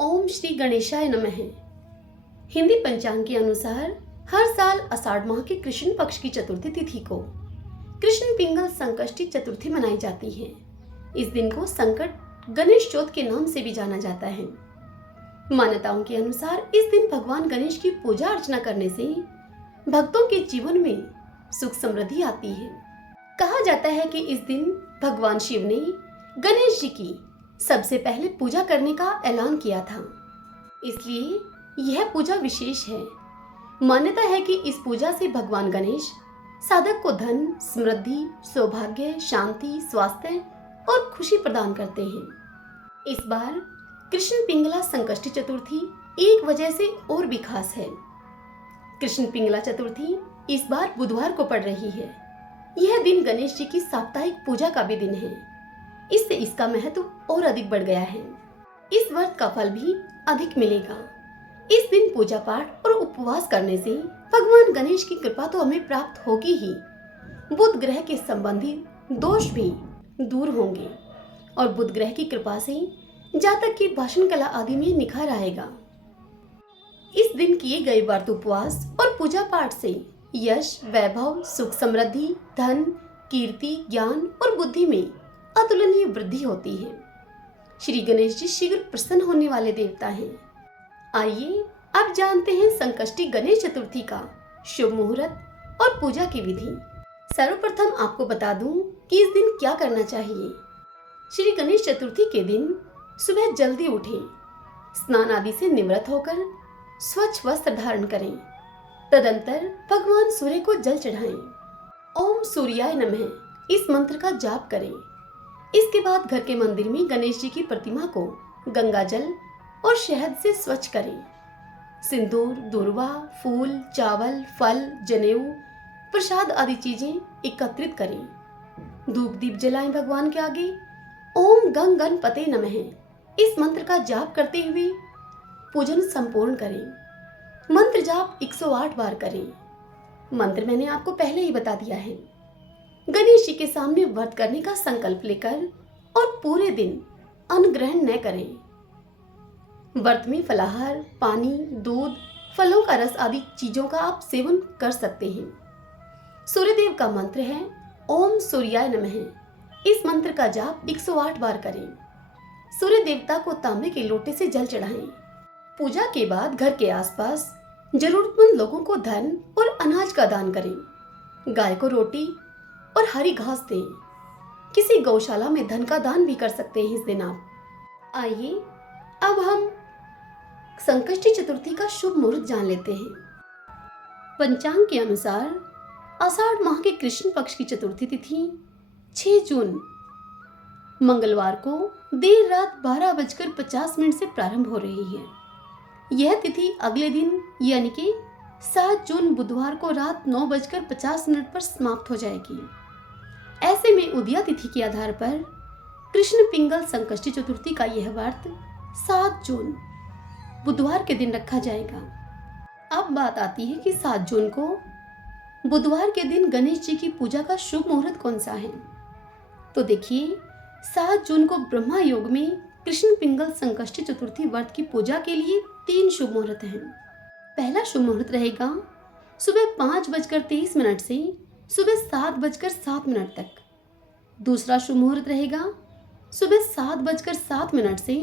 ओम श्री गणेशाय नमः। हिंदी पंचांग के अनुसार हर साल आषाढ़ माह के कृष्ण पक्ष की चतुर्थी तिथि को कृष्ण पिंगल संकष्टी चतुर्थी मनाई जाती है। इस दिन को संकट गणेश चौथ के नाम से भी जाना जाता है। मान्यताओं के अनुसार इस दिन भगवान गणेश की पूजा अर्चना करने से भक्तों के जीवन में सुख समृद्धि आती है। कहा जाता है कि इस दिन भगवान शिव ने गणेश जी की सबसे पहले पूजा करने का ऐलान किया था, इसलिए यह पूजा विशेष है। मान्यता है कि इस पूजा से भगवान गणेश साधक को धन, समृद्धि, सौभाग्य, शांति, स्वास्थ्य और खुशी प्रदान करते हैं। इस बार कृष्ण पिंगला संकष्टी चतुर्थी एक वजह से और भी खास है। कृष्ण पिंगला चतुर्थी इस बार बुधवार को पड़ रही है। यह दिन गणेश जी की साप्ताहिक पूजा का भी दिन है। इससे इसका महत्व और अधिक बढ़ गया है। इस व्रत का फल भी अधिक मिलेगा। इस दिन पूजा पाठ और उपवास करने से भगवान गणेश की कृपा तो हमें प्राप्त होगी ही, बुध ग्रह के संबंधी दोष भी दूर होंगे और बुध ग्रह की कृपा से जातक की भाषण कला आदि में निखार आएगा। इस दिन किए गए व्रत, उपवास और पूजा पाठ से यश, वैभव, सुख समृद्धि, धन, कीर्ति, ज्ञान और बुद्धि में अतुलनीय वृद्धि होती है। श्री गणेश जी शीघ्र प्रसन्न होने वाले देवता हैं। आइए अब जानते हैं संकष्टी गणेश चतुर्थी का शुभ मुहूर्त और पूजा की विधि। सर्वप्रथम आपको बता दूं कि इस दिन क्या करना चाहिए। श्री गणेश चतुर्थी के दिन सुबह जल्दी उठें, स्नान आदि से निवृत्त होकर स्वच्छ वस्त्र धारण करें। तदंतर भगवान सूर्य को जल चढ़ाएं। ओम सूर्याय नमः इस मंत्र का जाप करें। इसके बाद घर के मंदिर में गणेश जी की प्रतिमा को गंगा जल और शहद से स्वच्छ करें। सिंदूर, दूर्वा, फूल, चावल, फल, जनेऊ, प्रसाद आदि चीजें एकत्रित करें। धूप दीप जलाएं भगवान के आगे। ओम गंग गणपते नमः इस मंत्र का जाप करते हुए पूजन संपूर्ण करें। मंत्र जाप 108 बार करें। मंत्र मैंने आपको पहले ही बता दिया है। गणेश जी के सामने व्रत करने का संकल्प लेकर और पूरे दिन अन्न ग्रहण न करें। व्रत में फलाहार, पानी, दूध, फलों का रस आदि चीजों का आप सेवन कर सकते हैं। सूर्यदेव का मंत्र है ओम सूर्याय नमः इस मंत्र का जाप 108 बार करें। सूर्य देवता को तांबे के लोटे से जल चढ़ाएं। पूजा के बाद घर के आसपास जरूरतमंद लोगों को धन और अनाज का दान करें। गाय को रोटी और हरी घास दें। किसी गौशाला में धन का दान भी कर सकते हैं इस दिन आप। आइए अब हम संकष्टी चतुर्थी का शुभ मुहूर्त जान लेते हैं। पंचांग के अनुसार आषाढ़ माह के कृष्ण पक्ष की चतुर्थी तिथि 6 जून मंगलवार को देर रात 12:50 से प्रारंभ हो रही है। यह तिथि अगले दिन यानी कि 7 जून बुधवार को रात 9:50 पर समाप्त हो जाएगी। ऐसे में उदया तिथि के आधार पर कृष्ण पिंगल संकष्टी चतुर्थी का यह व्रत 7 जून बुधवार के दिन रखा जाएगा। अब बात आती है कि 7 जून को बुधवार के दिन गणेश जी की पूजा का शुभ मुहूर्त कौन सा है। तो देखिए, 7 जून को ब्रह्मा योग में कृष्ण पिंगल संकष्टी चतुर्थी व्रत की पूजा के लिए 3 शुभ मुहूर्त हैं। पहला शुभ मुहूर्त रहेगा सुबह 5:23 से सुबह 7:07 तक। दूसरा शुभ मुहूर्त रहेगा सुबह 7:07 से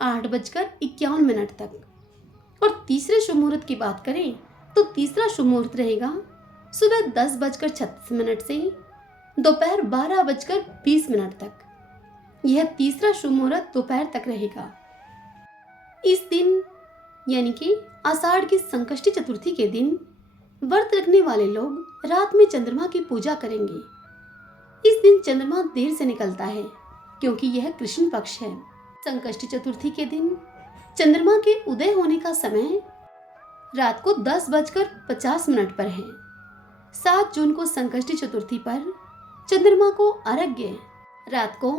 8:51 तक। और तीसरे शुभ मुहूर्त की बात करें तो तीसरा शुभ मुहूर्त रहेगा सुबह 10:36 से दोपहर 12:20 तक। यह तीसरा शुभ मुहूर्त दोपहर तक रहेगा। इस दिन यानी कि आषाढ़ की संकष्टी चतुर्थी के दिन व्रत रखने वाले लोग रात में चंद्रमा की पूजा करेंगे। इस दिन चंद्रमा देर से निकलता है क्योंकि यह कृष्ण पक्ष है। संकष्टी चतुर्थी के दिन चंद्रमा के उदय होने का समय रात को 10:50 पर है। 7 जून को संकष्टी चतुर्थी पर चंद्रमा को अर्घ्य रात को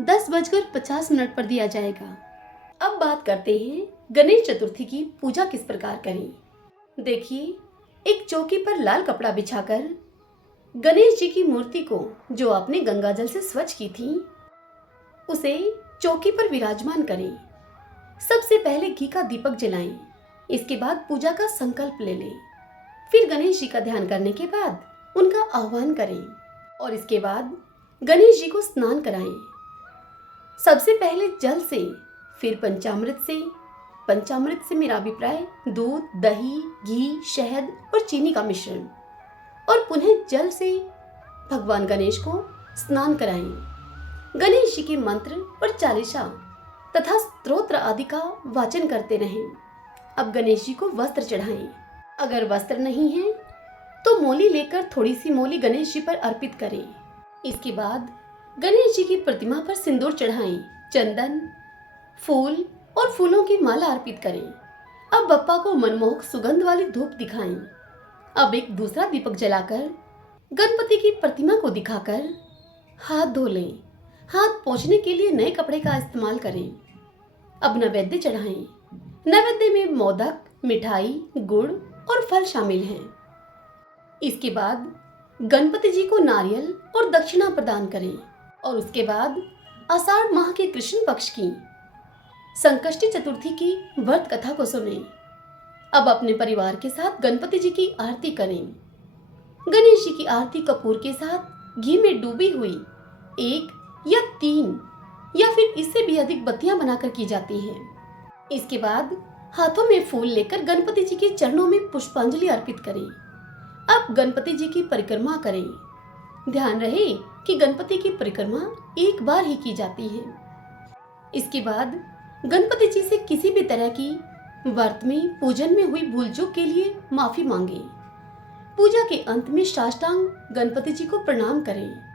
10:50 पर दिया जाएगा। अब बात करते हैं गणेश चतुर्थी की पूजा किस प्रकार करें। देखिए, एक चौकी पर लाल कपड़ा बिछाकर गणेश जी की मूर्ति को जो आपने गंगा जल से स्वच्छ की थी उसे चौकी पर विराजमान करें। सबसे पहले घी का दीपक जलाएं। इसके बाद पूजा का संकल्प ले लें। फिर गणेश जी का ध्यान करने के बाद उनका आह्वान करें और इसके बाद गणेश जी को स्नान कराएं। सबसे पहले जल से, फिर पंचामृत से। पंचामृत से मेरा अभिप्राय दूध, दही, घी, शहद और चीनी का मिश्रण, और पुनः जल से भगवान गणेश को स्नान कराएं। गणेश जी के मंत्र और चालीसा तथा स्तोत्र आदि का वाचन करते रहें। अब गणेश जी को वस्त्र चढ़ाएं। अगर वस्त्र नहीं है तो मोली लेकर थोड़ी सी मोली गणेश जी पर अर्पित करें। इसके बाद गणेश जी की प्रतिमा पर सिंदूर चढ़ाएं, चंदन, फूल और फूलों की माला अर्पित करें। अब बप्पा को मनमोहक सुगंध वाली धूप दिखाएं। अब एक दूसरा दीपक जलाकर गणपति की प्रतिमा को दिखाकर हाथ धो लें। हाथ पोंछने के लिए नए कपड़े का इस्तेमाल करें। अब नैवेद्य चढ़ाएं। नैवेद्य में मोदक, मिठाई, गुड़ और फल शामिल हैं। इसके बाद गणपति जी को नारियल और दक्षिणा प्रदान करें और उसके बाद आषाढ़ माह के कृष्ण पक्ष की संकष्टी चतुर्थी की व्रत कथा को सुनें। अब अपने परिवार के साथ गणपति जी की आरती करें। गणेश जी की आरती कपूर के साथ घी में डूबी हुई 1 या 3 या फिर इससे भी अधिक बत्तियां बनाकर की जाती हैं। इसके बाद हाथों में फूल लेकर गणपति जी के चरणों में पुष्पांजलि अर्पित करें। अब गणपति जी की परिक्रमा करें। ध्यान रहे कि गणपति की परिक्रमा एक बार ही की जाती है। इसके बाद गणपति जी से किसी भी तरह की व्रत में, पूजन में हुई भूल चूक के लिए माफी मांगे। पूजा के अंत में साष्टांग गणपति जी को प्रणाम करें।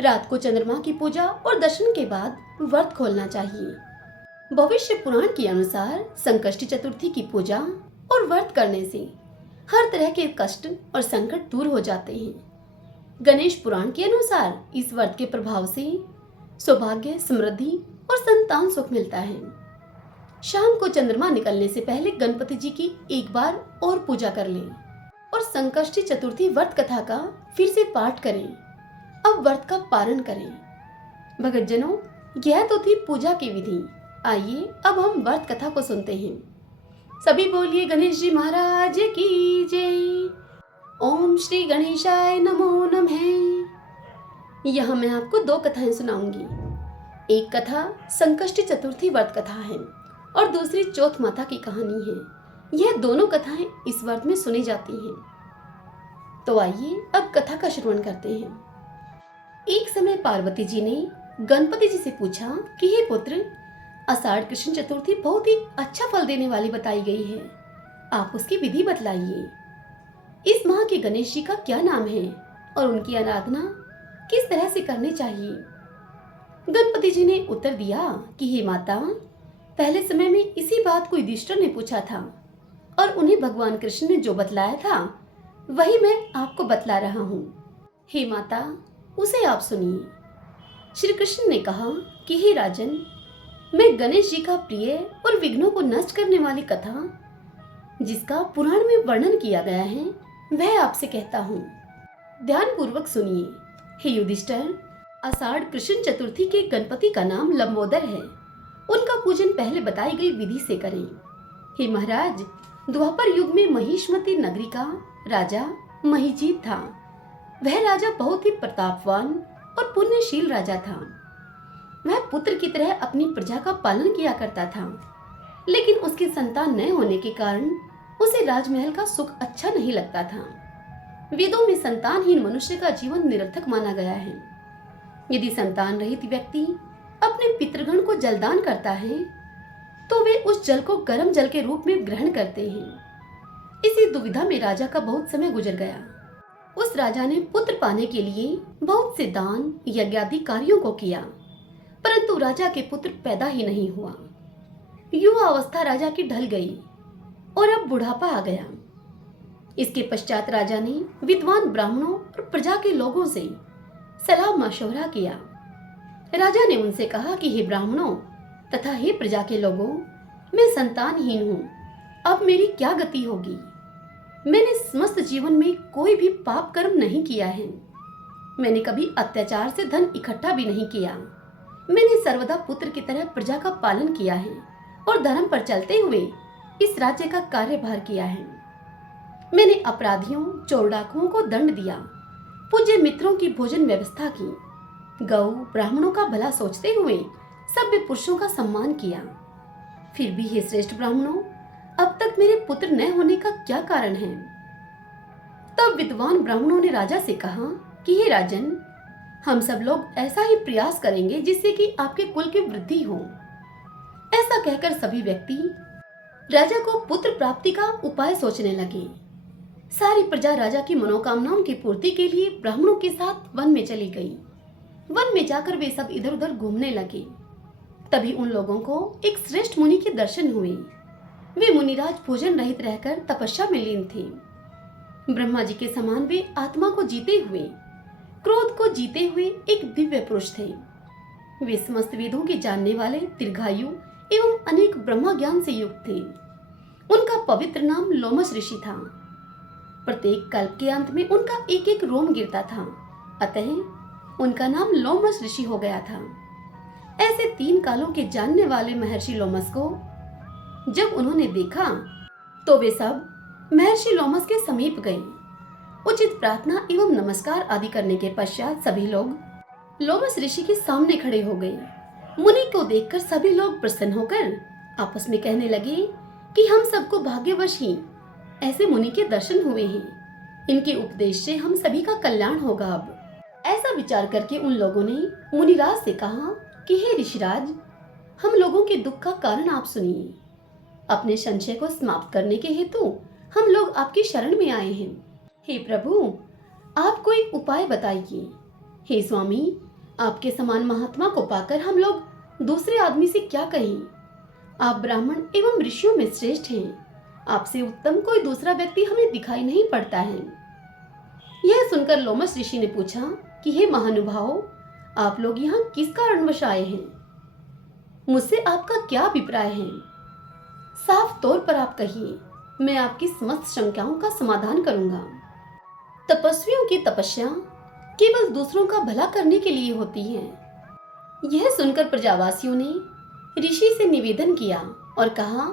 रात को चंद्रमा की पूजा और दर्शन के बाद व्रत खोलना चाहिए। भविष्य पुराण के अनुसार संकष्टी चतुर्थी की पूजा और व्रत करने से हर तरह के कष्ट और संकट दूर हो जाते हैं। गणेश पुराण के अनुसार इस व्रत के प्रभाव से सौभाग्य, समृद्धि और संतान सुख मिलता है। शाम को चंद्रमा निकलने से पहले गणपति जी की एक बार और पूजा कर लें और संकष्टी चतुर्थी व्रत कथा का फिर से पाठ करें। अब व्रत का पारण करें। भक्तजनों, यह तो थी पूजा की विधि। आइए अब हम व्रत कथा को सुनते हैं। सभी बोलिए गणेश जी महाराज की जय। ओम श्री गणेशाय नमो नमः। यहाँ मैं आपको 2 कथाएं सुनाऊंगी। एक कथा संकष्टी चतुर्थी व्रत कथा है और दूसरी चौथ माता की कहानी है। यह दोनों कथाएं इस व्रत में सुनी जाती हैं। तो आइए अब कथा का श्रवण करते हैं। एक समय पार्वती जी ने गणपति जी से पूछा कि हे पुत्र, आषाढ़ कृष्ण चतुर्थी बहुत ही अच्छा फल देने वाली बताई गई है। आप उसकी विधि बतलाइए। इस माह के गणेश जी का क्या नाम है और उनकी आराधना किस तरह से करनी चाहिए? गणपति जी ने उत्तर दिया कि हे माता, पहले समय में इसी बात को युधिष्ठिर ने पूछा था और उन्हें भगवान कृष्ण ने जो बतलाया था वही मैं आपको बतला रहा हूँ। हे माता, उसे आप सुनिए। श्री कृष्ण ने कहा कि हे राजन, मैं गणेश जी का प्रिय और विघ्नों को नष्ट करने वाली कथा जिसका पुराण में वर्णन किया गया है वह आपसे कहता हूँ। ध्यान पूर्वक सुनिए। हे युधिष्ठिर, आषाढ़ कृष्ण चतुर्थी के गणपति का नाम लंबोदर है। उनका पूजन पहले बताई गई विधि से करें। हे महाराज, द्वापर युग में महिष्मती नगरी का राजा महिजीत था। वह राजा बहुत ही प्रतापवान और पुण्यशील राजा था। वह पुत्र की तरह अपनी प्रजा का पालन किया करता था, लेकिन उसकी संतान न होने के कारण उसे राजमहल का सुख अच्छा नहीं लगता था। वेदों में संतानहीन मनुष्य का जीवन निरर्थक माना गया है। यदि संतान रहित व्यक्ति अपने पितृगण को जलदान करता है तो वे उस जल को गर्म जल के रूप में ग्रहण करते हैं। इसी दुविधा में राजा का बहुत समय गुजर गया। उस राजा ने पुत्र पाने के लिए बहुत से दान, यज्ञ आदि कार्यों को किया, परंतु राजा के पुत्र पैदा ही नहीं हुआ। युवा अवस्था राजा की ढल गई और अब बुढ़ापा आ गया। इसके पश्चात राजा ने विद्वान ब्राह्मणों और प्रजा के लोगों से सलाह मशवरा किया। राजा ने उनसे कहा कि हे ब्राह्मणों तथा हे प्रजा के लोगों, मैं संतानहीन हूँ। अब मेरी क्या गति होगी? मैंने समस्त जीवन में कोई भी पाप कर्म नहीं किया है। मैंने कभी अत्याचार से धन इकट्ठा भी नहीं किया। मैंने सर्वदा पुत्र की तरह प्रजा का पालन किया है और धर्म पर चलते हुए इस राज्य का कार्यभार किया है। मैंने अपराधियों, चोर डाकुओं को दंड दिया, पूज्य मित्रों की भोजन व्यवस्था की, गौ ब्राह्मणों का भला सोचते हुए सभ्य पुरुषों का सम्मान किया। फिर भी हे श्रेष्ठ ब्राह्मणों, अब तक मेरे पुत्र न होने का क्या कारण है? तब विद्वान ब्राह्मणों ने राजा से कहा कि हे राजन, हम सब लोग ऐसा ही प्रयास करेंगे जिससे कि आपके कुल की वृद्धि हो। ऐसा कहकर सभी व्यक्ति राजा को पुत्र प्राप्ति का उपाय सोचने लगे। सारी प्रजा राजा की मनोकामनाओं की पूर्ति के लिए ब्राह्मणों के साथ वन में चली गई। वन में जाकर वे सब इधर उधर घूमने लगे। तभी उन लोगों को एक श्रेष्ठ मुनि के दर्शन हुए। वे मुनिराज भोजन रहित रहकर तपस्या में लीन थे। ब्रह्मा जी के समान वे आत्मा को जीते हुए, क्रोध को जीते हुए एक दिव्य पुरुष थे। वे समस्त वेदों के जानने वाले, दीर्घायु एवं अनेक ब्रह्मा ज्ञान से युक्त थे। उनका पवित्र नाम लोमस ऋषि था। प्रत्येक कल्प के अंत में उनका एक एक रोम गिरता था, अतः उनका नाम लोमस ऋषि हो गया था। ऐसे 3 कालों के जानने वाले महर्षि लोमस को जब उन्होंने देखा तो वे सब महर्षि लोमस के समीप गए। उचित प्रार्थना एवं नमस्कार आदि करने के पश्चात सभी लोग लोमस ऋषि के सामने खड़े हो गए। मुनि को देखकर सभी लोग प्रसन्न होकर आपस में कहने लगे कि हम सबको भाग्यवश ही ऐसे मुनि के दर्शन हुए हैं। इनके उपदेश से हम सभी का कल्याण होगा। अब ऐसा विचार करके उन लोगों ने मुनिराज से कहा कि हे ऋषिराज, हम लोगों के दुख का कारण आप सुनिए। अपने संशय को समाप्त करने के हेतु हम लोग आपकी शरण में आए हैं। हे प्रभु, आप कोई उपाय बताइए। हे स्वामी, आपके समान महात्मा को पाकर हम लोग दूसरे आदमी से क्या कहें? आप ब्राह्मण एवं ऋषियों में श्रेष्ठ हैं। आपसे उत्तम कोई दूसरा व्यक्ति हमें दिखाई नहीं पड़ता है। यह सुनकर लोमस ऋषि ने पूछा कि हे महानुभाव, आप लोग यहाँ किस कारणवश आए हैं? मुझसे आपका क्या अभिप्राय है? साफ तौर पर आप कहिए, मैं आपकी समस्त शंकाओं का समाधान करूंगा। तपस्वियों की तपस्या केवल दूसरों का भला करने के लिए होती है। यह सुनकर प्रजावासियों ने ऋषि से निवेदन किया और कहा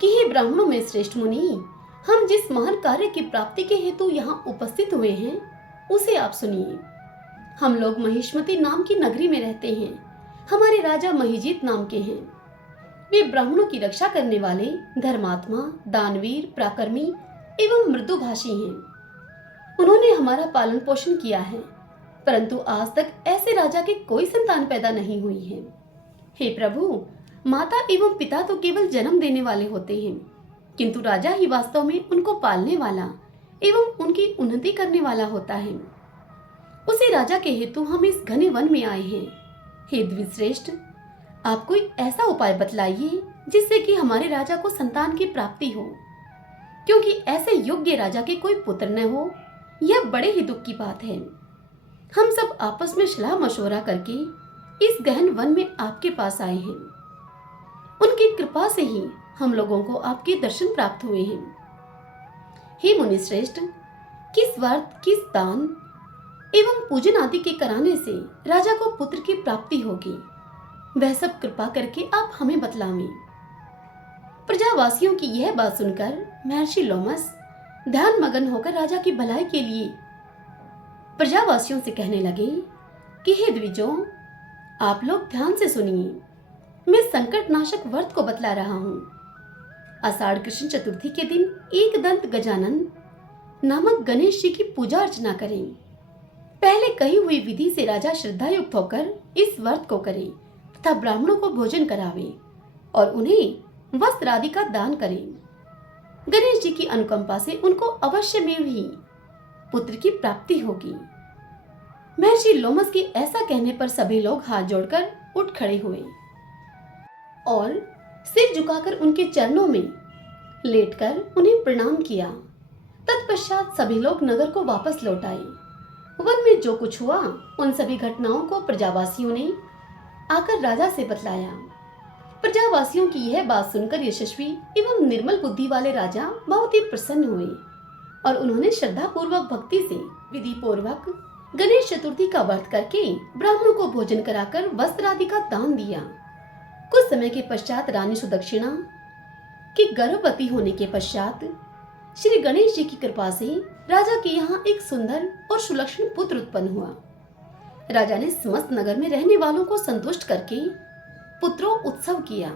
कि हे ब्राह्मणों में श्रेष्ठ मुनि, हम जिस महान कार्य की प्राप्ति के हेतु यहाँ उपस्थित हुए हैं उसे आप सुनिए। हम लोग महिष्मति नाम की नगरी में रहते हैं। हमारे राजा महिजीत नाम के हैं। वे ब्राह्मणों की रक्षा करने वाले धर्मात्मा, दानवीर, पराक्रमी एवं मृदुभाषी हैं। उन्होंने हमारा पालन पोषण किया है, परंतु आज तक ऐसे राजा के कोई संतान पैदा नहीं हुई है। हे प्रभु, माता एवं पिता तो केवल जन्म देने वाले होते हैं, किंतु राजा ही वास्तव में उनको पालने वाला एवं उनकी उन्नति करने वाला होता है। उसी राजा के हेतु हम इस घने वन में आए हैं। हे द्विश्रेष्ठ, आप कोई ऐसा उपाय बतलाइए जिससे कि हमारे राजा को संतान की प्राप्ति हो, क्योंकि ऐसे योग्य राजा के कोई पुत्र न हो, यह बड़े ही दुख की बात है। हम सब आपस में सलाह मशवरा करके इस गहन वन में आपके पास आए हैं। उनकी कृपा से ही हम लोगों को आपके दर्शन प्राप्त हुए हैं। हे मुनिश्रेष्ठ, किस व्रत, किस दान एवं पूजन आदि के कराने से राजा को पुत्र की प्राप्ति होगी, वह सब कृपा करके आप हमें बतलावें। प्रजावासियों की यह बात सुनकर महर्षि लोमस ध्यान मगन होकर राजा की भलाई के लिए प्रजावासियों से कहने लगे कि हे द्विजों, आप लोग ध्यान से सुनिए। मैं संकट नाशक व्रत को बतला रहा हूँ। आषाढ़ कृष्ण चतुर्थी के दिन एक दंत गजानन नामक गणेश जी की पूजा अर्चना करें। पहले कही हुई विधि से राजा श्रद्धा युक्त होकर इस व्रत को करे तथा ब्राह्मणों को भोजन करावे और उन्हें वस्त्र आदि का दान करें। गणेश जी की अनुकंपा से उनको अवश्य में ही पुत्र की प्राप्ति होगी। महर्षि लोमस के ऐसा कहने पर सभी लोग हाथ जोड़कर उठ खड़े हुए और सिर झुकाकर उनके चरणों में लेटकर उन्हें प्रणाम किया। तत्पश्चात सभी लोग नगर को वापस लौट आए। वन में जो कुछ हुआ उन सभी घटनाओं को प्रजावासियों ने आकर राजा से बतलाया। प्रजावासियों की यह बात सुनकर यशस्वी एवं निर्मल बुद्धि वाले राजा बहुत ही प्रसन्न हुए और उन्होंने श्रद्धा पूर्वक भक्ति से विधि पूर्वक गणेश चतुर्थी का व्रत करके ब्राह्मणों को भोजन कराकर वस्त्र आदि का दान दिया। कुछ समय के पश्चात रानी सुदक्षिणा के गर्भवती होने के पश्चात श्री गणेश जी की कृपा से राजा के यहाँ एक सुंदर और सुलक्षण पुत्र उत्पन्न हुआ। राजा ने समस्त नगर में रहने वालों को संतुष्ट करके पुत्रों उत्सव किया।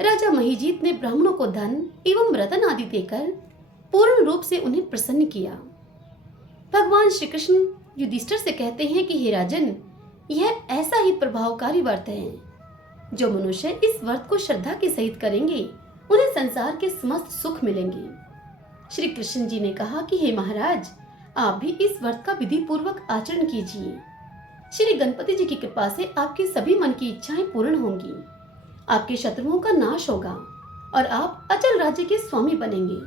राजा महिजीत ने ब्राह्मणों को धन एवं रतन आदि देकर पूर्ण रूप से उन्हें प्रसन्न किया। भगवान श्री कृष्ण युधिष्ठिर से कहते हैं कि हे राजन, यह ऐसा ही प्रभावकारी व्रत है। जो मनुष्य इस व्रत को श्रद्धा के सहित करेंगे उन्हें संसार के समस्त सुख मिलेंगे। श्री कृष्ण जी ने कहा कि हे महाराज, आप भी इस व्रत का विधि पूर्वक आचरण कीजिए। श्री गणपति जी की कृपा से आपकी सभी मन की इच्छाएं पूर्ण होंगी, आपके शत्रुओं का नाश होगा और आप अचल राज्य के स्वामी बनेंगे।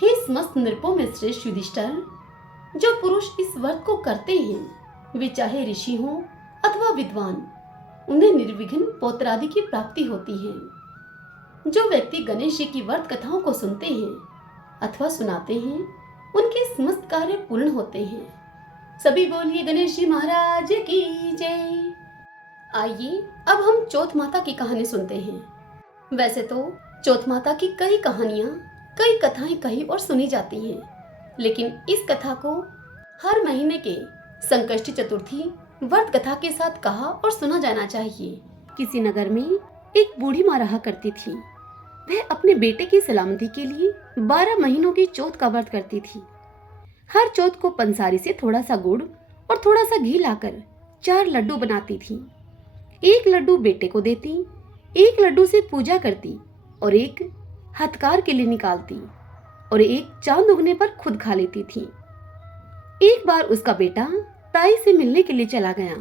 हे समस्त नृपों में श्रेष्ठ युधिष्ठिर, जो पुरुष इस व्रत को करते हैं वे चाहे ऋषि हों अथवा विद्वान, उन्हें निर्विघ्न पौत्रादि की प्राप्ति होती है। जो व्यक्ति गणेश जी की व्रत कथाओं को सुनते हैं अथवा सुनाते हैं उनके समस्त कार्य पूर्ण होते हैं। सभी बोलिए गणेश जी महाराज की जय। आइए अब हम चौथ माता की कहानी सुनते हैं। वैसे तो चौथ माता की कई कहानियां, कई कथाएं कही और सुनी जाती हैं, लेकिन इस कथा को हर महीने के संकष्टी चतुर्थी व्रत कथा के साथ कहा और सुना जाना चाहिए। किसी नगर में एक बूढ़ी माँ रहा करती थी। वह अपने बेटे की सलामती के लिए 12 महीनों की चौथ का व्रत करती थी। हर चौथ को पंसारी से थोड़ा सा गुड़ और थोड़ा सा घी लाकर 4 लड्डू बनाती थी। एक लड्डू बेटे को देती, एक लड्डू से पूजा करती और एक हथकार के लिए निकालती और एक चांद उगने पर खुद खा लेती थी। एक बार उसका बेटा ताई से मिलने के लिए चला गया।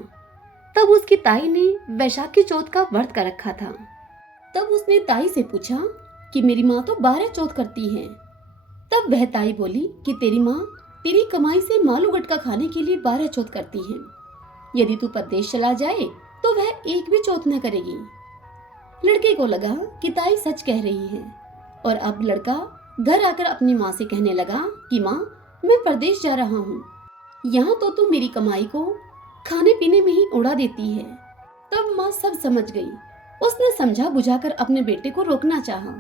तब उसकी ताई ने वैशाखी चौथ का व्रत कर रखा था। तब उसने ताई से पूछा कि मेरी माँ तो 12 चौथ करती है। तब वह ताई बोली कि तेरी माँ तेरी कमाई से मालू गटका खाने के लिए 12 चौथ करती है। यदि तू परदेश चला जाए तो वह एक भी चौथ न करेगी। लड़के को लगा कि ताई सच कह रही है और अब लड़का घर आकर अपनी माँ से कहने लगा कि माँ, मैं परदेश जा रहा हूँ, यहाँ तो तू मेरी कमाई को खाने पीने में ही उड़ा देती है। तब माँ सब समझ गई। उसने समझा बुझाकर अपने बेटे को रोकना चाहा,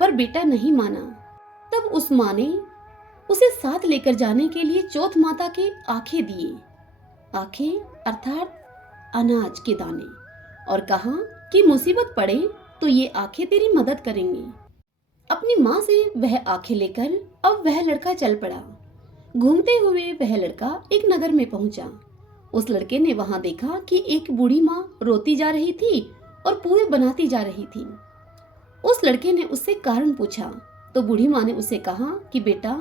पर बेटा नहीं माना। तब उस माँ ने उसे साथ लेकर जाने के लिए चौथ माता के आखे दिए, आखे अर्थात अनाज के दाने, और कहा कि मुसीबत पड़े तो ये आखे तेरी मदद करेंगी। अपनी माँ से वह आखे लेकर अब वह लड़का चल पड़ा। घूमते हुए वह लड़का एक नगर में पहुंचा। उस लड़के ने वहां देखा कि एक बूढ़ी माँ रोती जा रही थी और पुए बनाती जा रही थी। उस लड़के ने उससे कारण पूछा तो बूढ़ी माँ ने उसे कहा कि बेटा,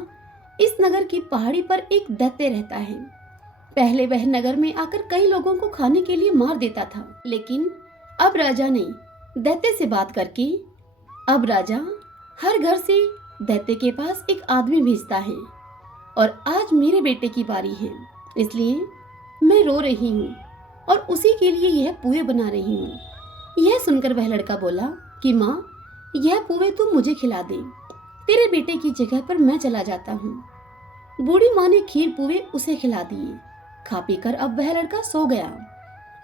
इस नगर की पहाड़ी पर एक दैत्य रहता है। पहले वह नगर में आकर कई लोगों को खाने के लिए मार देता था, लेकिन अब राजा ने दैत्य से बात करके अब राजा हर घर से दैत्य के पास एक आदमी भेजता है और आज मेरे बेटे की बारी है, इसलिए मैं रो रही हूँ और उसी के लिए यह पुए बना रही हूँ। यह सुनकर वह लड़का बोला कि माँ, यह पुए तू मुझे खिला दे, तेरे बेटे की जगह पर मैं चला जाता हूँ। बूढ़ी माँ ने खीर पुए उसे खिला दिए। खा पीकर अब वह लड़का सो गया।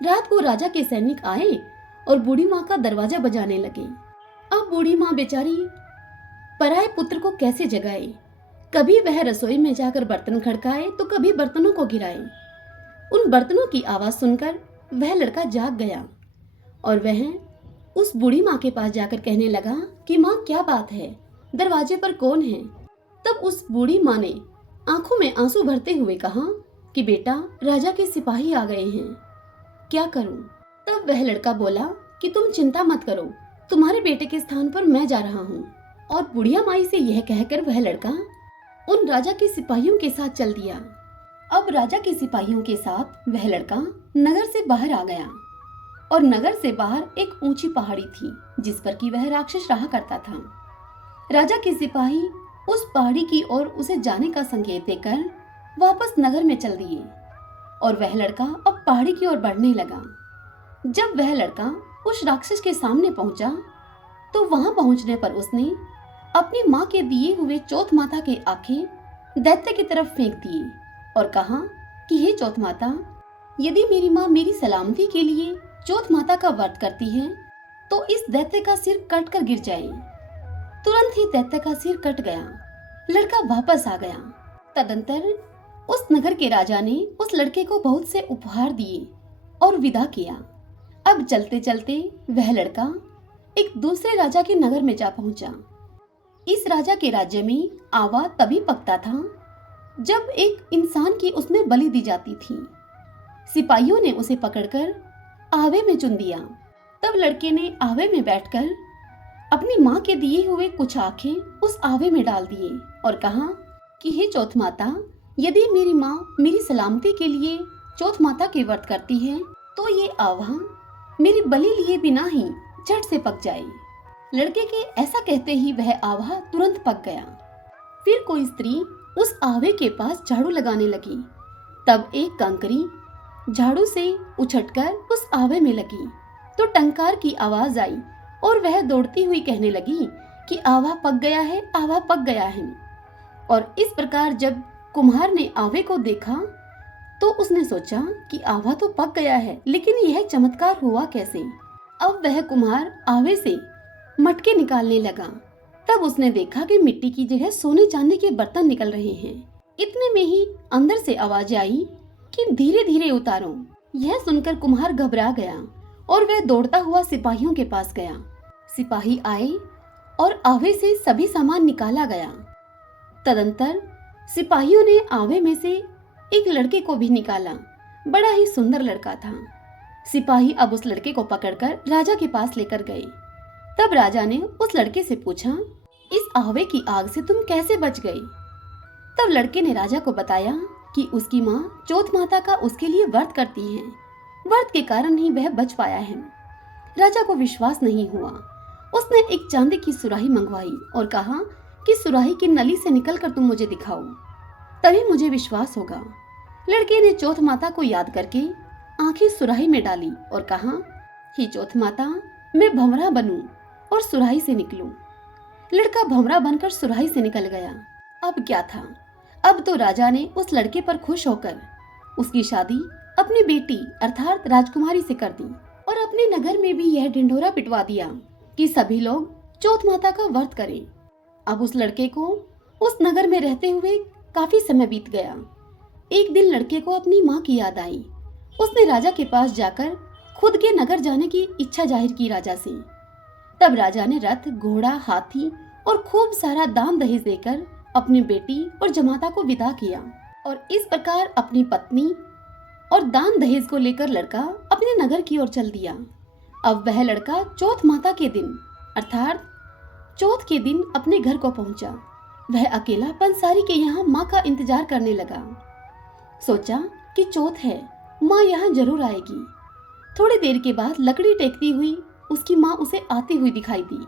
रात को राजा के सैनिक आए और बूढ़ी माँ का दरवाजा बजाने लगे। अब बूढ़ी माँ बेचारी पराये पुत्र को कैसे जगाए। कभी वह रसोई में जाकर बर्तन खड़काए तो कभी बर्तनों को गिराए। उन बर्तनों की आवाज सुनकर वह लड़का जाग गया और वह उस बूढ़ी माँ के पास जाकर कहने लगा कि माँ, क्या बात है, दरवाजे पर कौन है। तब उस बूढ़ी माँ ने आंखों में आंसू भरते हुए कहा कि बेटा, राजा के सिपाही आ गए हैं, क्या करूं। तब वह लड़का बोला कि तुम चिंता मत करो, तुम्हारे बेटे के स्थान पर मैं जा रहा हूँ। और बुढ़िया माई से यह कहकर वह लड़का उन राजा के सिपाहियों के साथ चल दिया। अब राजा के सिपाहियों के साथ वह लड़का नगर से बाहर आ गया और नगर से बाहर एक ऊंची पहाड़ी थी जिस पर कि वह राक्षस रहा करता था। राजा के सिपाही उस पहाड़ी की ओर उसे जाने का संकेत देकर वापस नगर में चल दिए और वह लड़का अब पहाड़ी की ओर बढ़ने लगा। जब वह लड़का उस राक्षस के सामने पहुंचा तो वहां पहुंचने पर उसने अपनी माँ के दिए हुए चौथ माता के आंखें दैत्य की तरफ फेंक दिए और कहा कि हे चौथ माता, यदि मेरी माँ मेरी सलामती के लिए चौथ माता का व्रत करती है तो इस दैत्य का सिर कट कर गिर जाए। तुरंत ही दैत्य का सिर कट गया। लड़का वापस आ गया। तदंतर उस नगर के राजा ने उस लड़के को बहुत से उपहार दिए और विदा किया। अब चलते चलते वह लड़का एक दूसरे राजा के नगर में जा पहुंचा। इस राजा के राज्य में आवा तभी पकता था जब एक इंसान की उसमें बलि दी जाती थी। सिपाहियों ने उसे पकड़कर आवे में चुन दिया। तब लड़के ने आवे में बैठकर अपनी माँ के दिए हुए कुछ आंखें उस आवे में डाल दिए और कहा कि हे चौथ माता, यदि मेरी माँ मेरी सलामती के लिए चौथ माता के व्रत करती है तो ये आवा मेरी बलि लिए बिना ही झट से पक जाए। लड़के के ऐसा कहते ही वह आवा तुरंत पक गया। फिर कोई स्त्री उस आवे के पास झाड़ू लगाने लगी। तब एक कंकरी झाड़ू से उछटकर उस आवे में लगी तो टंकार की आवाज आई और वह दौड़ती हुई कहने लगी कि आवा पक गया है, आवा पक गया है। और इस प्रकार जब कुम्हार ने आवे को देखा तो उसने सोचा कि आवा तो पक गया है, लेकिन यह चमत्कार हुआ कैसे। अब वह कुम्हार आवे से मटके निकालने लगा। तब उसने देखा कि मिट्टी की जगह सोने चांदी के बर्तन निकल रहे हैं। इतने में ही अंदर से आवाज आई कि धीरे धीरे उतारो। यह सुनकर कुम्हार घबरा गया और वह दौड़ता हुआ सिपाहियों के पास गया। सिपाही आए और आवे से सभी सामान निकाला गया। तदंतर सिपाहियों ने आवे में से एक लड़के को भी निकाला। बड़ा ही सुंदर लड़का था। सिपाही अब उस लड़के को पकड़कर राजा के पास लेकर गए। तब राजा ने उस लड़के से पूछा, इस आवे की आग से तुम कैसे बच गए? तब लड़के ने राजा को बताया कि उसकी माँ चौथ माता का उसके लिए व्रत करती है। व्रत के कारण ही वह बच पाया है। राजा को विश्वास नहीं हुआ। उसने एक चांदी की सुराही मंगवाई और कहा कि सुराही की नली से निकलकर तुम मुझे दिखाओ, तभी मुझे विश्वास होगा। लड़के ने चौथ माता को याद करके आंखें सुराही में डाली और कहा, हे चौथ माता, मैं भंवरा बनूं और सुराही से निकलूं। लड़का भंवरा बनकर सुराही से निकल गया। अब क्या था? अब तो राजा ने उस लड़के पर खुश होकर उसकी शादी अपनी बेटी अर्थात राजकुमारी से कर दी और अपने नगर में भी यह ढिंढोरा पिटवा दिया कि सभी लोग चौथ माता का व्रत करें। अब उस लड़के को उस नगर में रहते हुए काफी समय बीत गया। एक दिन लड़के को अपनी माँ की याद आई। उसने राजा के पास जाकर खुद के नगर जाने की इच्छा जाहिर की राजा से। तब राजा ने रथ, घोड़ा, हाथी और खूब सारा दान दहेज देकर अपनी बेटी और जमाता को विदा किया और इस प्रकार अपनी पत्नी और दान दहेज को लेकर लड़का अपने नगर की ओर चल दिया। अब वह लड़का चौथ माता के दिन अर्थात चौथ के दिन अपने घर को पहुंचा। वह अकेला पंसारी के यहाँ माँ का इंतजार करने लगा। सोचा कि चौथ है, माँ यहाँ जरूर आएगी। थोड़ी देर के बाद लकड़ी टेकती हुई उसकी माँ उसे आती हुई दिखाई दी।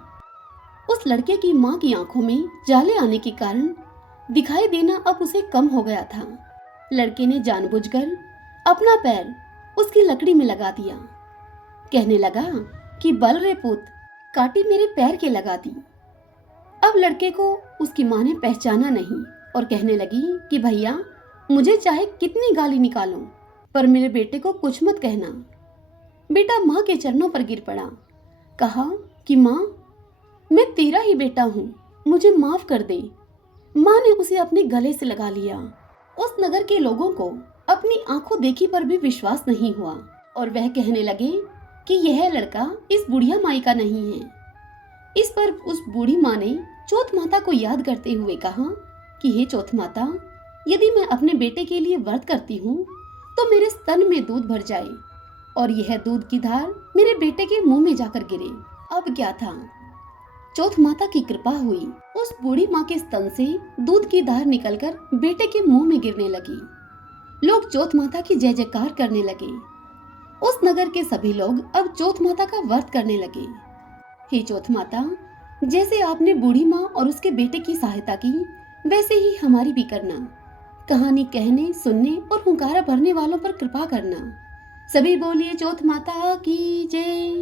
उस लड़के की माँ की आंखों में जाले आने के कारण दिखाई देना अब उसे कम हो गया था। लड़के ने जानबूझकर अपना पैर उसकी लकड़ी में लगा दिया। कहने लगा कि बल रे पुत, काटी मेरे पैर के लगा दी। अब लड़के को उसकी माँ ने पहचाना नहीं और कहने लगी कि भैया, मुझे चाहे कितनी गाली निकालो पर मेरे बेटे को कुछ मत कहना। बेटा माँ के चरणों पर गिर पड़ा। कहा कि माँ, मैं तेरा ही बेटा हूँ, मुझे माफ कर दे। माँ ने उसे अपने गले से लगा लिया। उस नगर के लोगों को अपनी आंखों देखी पर भी विश्वास नहीं हुआ और वह कहने लगे कि यह लड़का इस बुढ़िया माई का नहीं है। इस पर उस बूढ़ी माँ ने चौथ माता को याद करते हुए कहा कि हे चौथ माता, यदि मैं अपने बेटे के लिए व्रत करती हूँ तो मेरे स्तन में दूध भर जाए और यह दूध की धार मेरे बेटे के मुंह में जाकर गिरे। अब क्या था? चौथ माता की कृपा हुई। उस बूढ़ी माँ के स्तन से दूध की धार निकलकर बेटे के मुंह में गिरने लगी। लोग चौथ माता की जय जयकार करने लगे। उस नगर के सभी लोग अब चौथ माता का व्रत करने लगे। हे चौथ माता, जैसे आपने बूढ़ी माँ और उसके बेटे की सहायता की, वैसे ही हमारी भी करना। कहानी कहने, सुनने और हुंकारा भरने वालों पर कृपा करना। सभी बोलिए चौथ माता की जय।